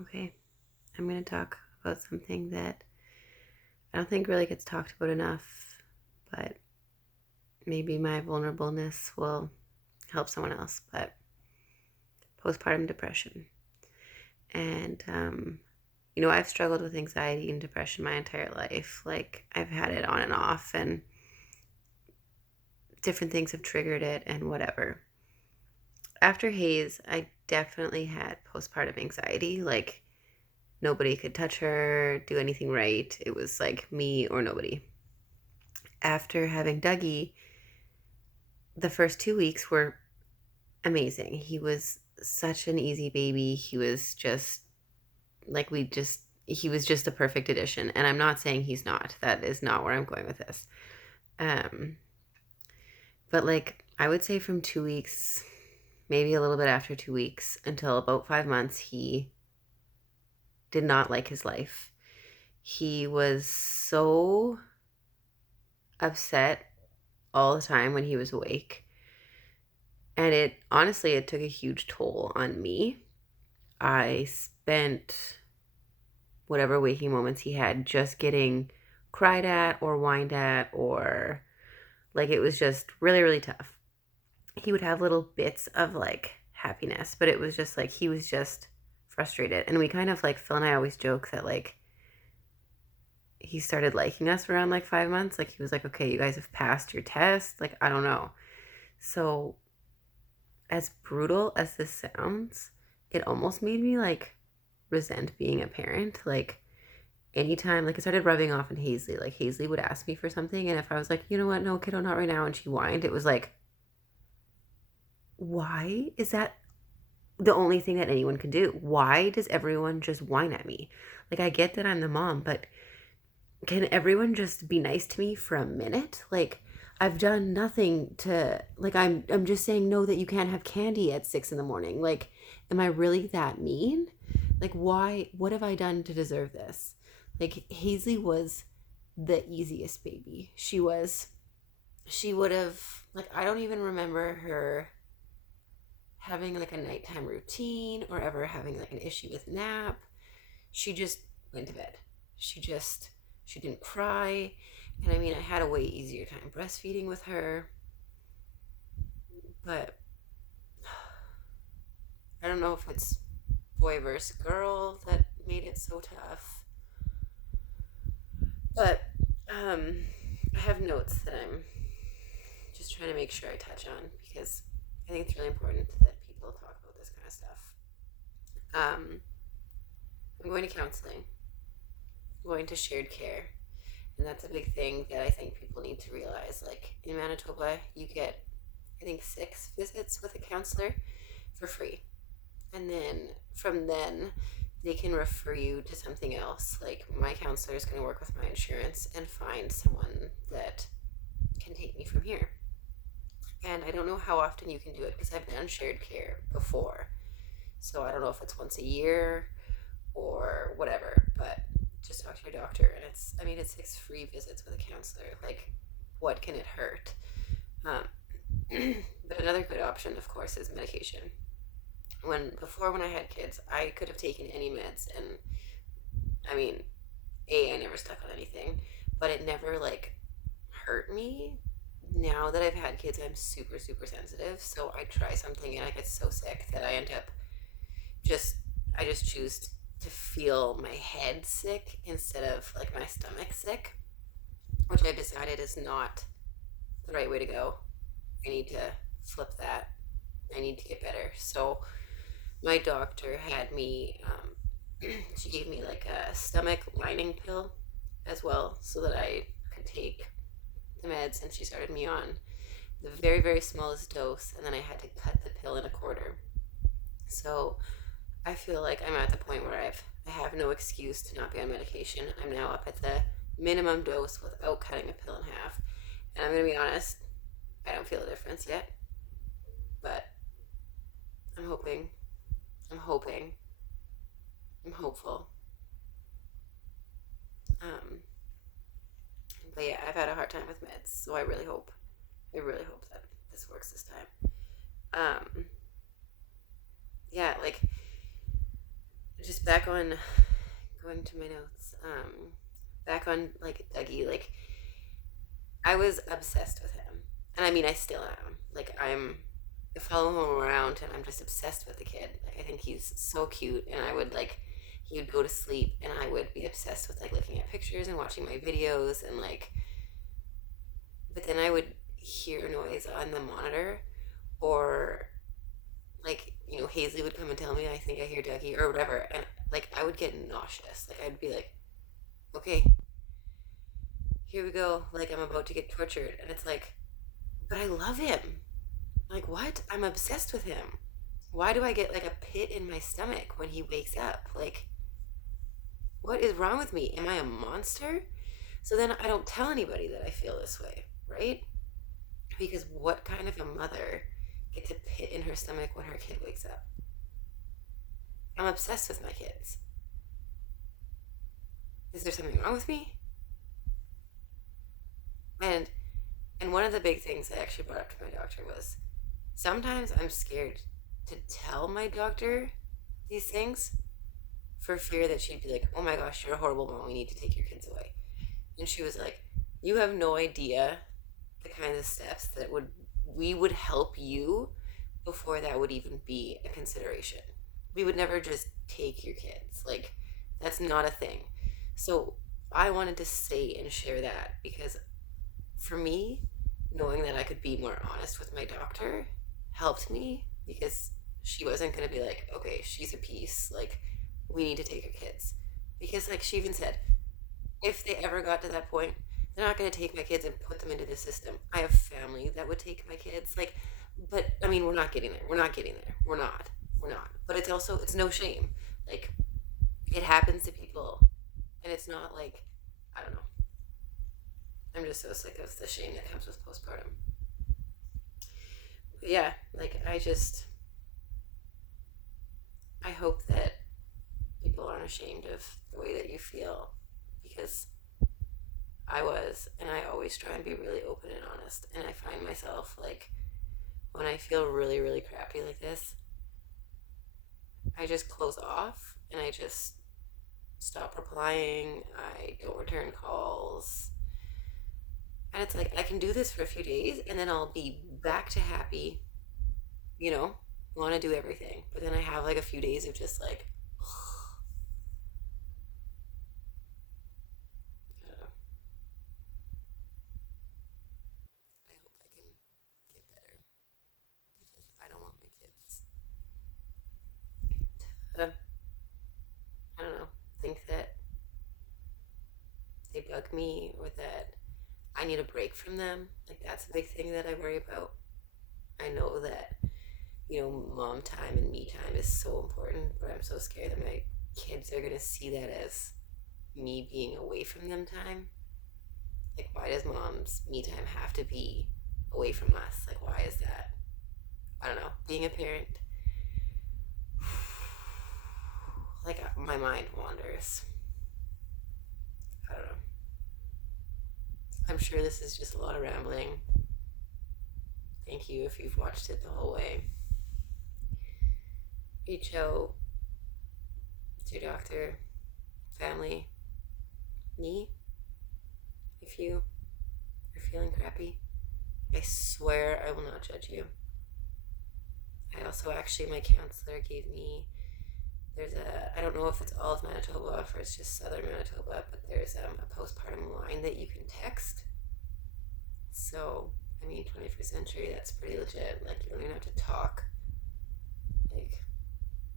Okay, I'm going to talk about something that I don't think really gets talked about enough, but maybe my vulnerableness will help someone else. But postpartum depression. And, I've struggled with anxiety and depression my entire life. Like, I've had it on and off, and different things have triggered it, and whatever. After Hayes, I definitely had postpartum anxiety. Like, nobody could touch her, do anything right. It was like me or nobody. After having Dougie, the first 2 weeks were amazing. He was such an easy baby. He was just like, he was just a perfect addition. And I'm not saying he's not. That is not where I'm going with this. Um, but like, I would say from 2 weeks, maybe a little bit after 2 weeks, until about 5 months, he did not like his life. He was so upset all the time when he was awake. And it took a huge toll on me. I spent whatever waking moments he had just getting cried at or whined at, or like, it was just really, really tough. He would have little bits of like happiness, but it was just like he was just frustrated. And we kind of like, Phil and I always joke that like he started liking us around like 5 months. Like, he was like, okay, you guys have passed your test. Like, I don't know. So, as brutal as this sounds, it almost made me like resent being a parent. Like, anytime, like, it started rubbing off on Hazley. Like, Hazley would ask me for something, and if I was like, you know what, no, kiddo, not right now, and she whined, it was like, why is that the only thing that anyone can do? Why does everyone just whine at me? Like, I get that I'm the mom, but can everyone just be nice to me for a minute? Like, I've done nothing to, like, I'm just saying no, that you can't have candy at 6 in the morning. Like, am I really that mean? Like, why, what have I done to deserve this? Like, Hazley was the easiest baby. She would have, like, I don't even remember her having like a nighttime routine or ever having like an issue with nap. She just went to bed. She didn't cry. And I mean, I had a way easier time breastfeeding with her. But I don't know if it's boy versus girl that made it so tough. But I have notes that I'm just trying to make sure I touch on, because I think it's really important that people talk about this kind of stuff. Um, I'm going to counseling, I'm going to shared care. And that's a big thing that I think people need to realize. Like, in Manitoba, you get, I think, 6 visits with a counselor for free. And then they can refer you to something else. Like, my counselor is going to work with my insurance and find someone that can take me from here. And I don't know how often you can do it, because I've done shared care before. So I don't know if it's once a year or whatever, but just talk to your doctor. And it's 6 free visits with a counselor. Like, what can it hurt? Um, but another good option, of course, is medication. When I had kids, I could have taken any meds, and I mean, I never stuck on anything, but it never like hurt me. Now that I've had kids, I'm super, super sensitive, so I try something and I get so sick that I end up just I just choose to feel my head sick instead of like my stomach sick, which I decided is not the right way to go. I need to flip that. I need to get better. So my doctor had me. She gave me like a stomach lining pill as well, so that I could take the meds, and she started me on the very, very smallest dose, and then I had to cut the pill in a quarter. So I feel like I'm at the point where I have no excuse to not be on medication. I'm now up at the minimum dose without cutting a pill in half. And I'm gonna be honest, I don't feel a difference yet. But I'm hoping. I'm hoping. I'm hopeful. Um but yeah, I've had a hard time with meds, so I really hope that this works this time. Yeah, like, just back on going to my notes. Back on like Dougie, like I was obsessed with him, and I mean I still am. Like I follow him around, and I'm just obsessed with the kid. Like I think he's so cute, and I would like he would go to sleep, and I would be obsessed with like looking at pictures and watching my videos, and like, but then I would hear noise on the monitor, or like Hazley would come and tell me I think I hear Dougie or whatever, and like I would get nauseous. Like I'd be like, okay, here we go. Like I'm about to get tortured, and it's like, but I love him. Like what? I'm obsessed with him. Why do I get like a pit in my stomach when he wakes up? Like what is wrong with me? Am I a monster? So then I don't tell anybody that I feel this way, right? Because what kind of a mother gets a pit in her stomach when her kid wakes up? I'm obsessed with my kids. Is there something wrong with me? And one of the big things I actually brought up to my doctor was sometimes I'm scared to tell my doctor these things for fear that she'd be like, oh my gosh, you're a horrible mom. We need to take your kids away. And she was like, you have no idea the kinds of steps that we would help you before that would even be a consideration. We would never just take your kids. Like, that's not a thing. So I wanted to say and share that because for me, knowing that I could be more honest with my doctor helped me because she wasn't going to be like, okay, she's a piece. Like, we need to take her kids. Because, like, she even said, if they ever got to that point, they're not going to take my kids and put them into the system. I have family that would take my kids. Like, but, I mean, we're not getting there. We're not getting there. We're not. We're not. But it's also, it's no shame. Like, it happens to people. And it's not like, I don't know. I'm just so sick of the shame that comes with postpartum. But yeah, like, I hope that people aren't ashamed of the way that you feel because I was, and I always try and be really open and honest. And I find myself like when I feel really, really crappy like this, I just close off and I just stop replying. I don't return calls. And it's like I can do this for a few days and then I'll be back to happy, want to do everything. But then I have like a few days of just like, I don't know. I hope I can get better because I don't want my kids to, I don't know, think that they bug me or that I need a break from them. Like that's a big thing that I worry about. I know that, mom time and me time is so important, but I'm so scared that my kids are going to see that as me being away from them time. Like, why does mom's me time have to be away from us? Like, why is that? I don't know. Being a parent, like, my mind wanders. I don't know. I'm sure this is just a lot of rambling. Thank you if you've watched it the whole way. Reach out to your doctor, family, me, if you are feeling crappy. I swear I will not judge you. I also actually, my counselor gave me, I don't know if it's all of Manitoba or if it's just southern Manitoba, but there's a postpartum line that you can text. So, I mean, 21st century, that's pretty legit. Like, you don't even have to talk. Like,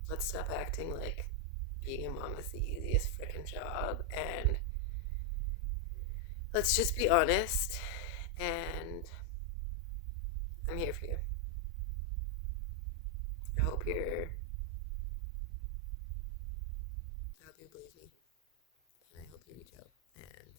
let's stop acting like being a mom is the easiest freaking job, and let's just be honest. And I'm here for you. I hope you believe me, and I hope you reach out and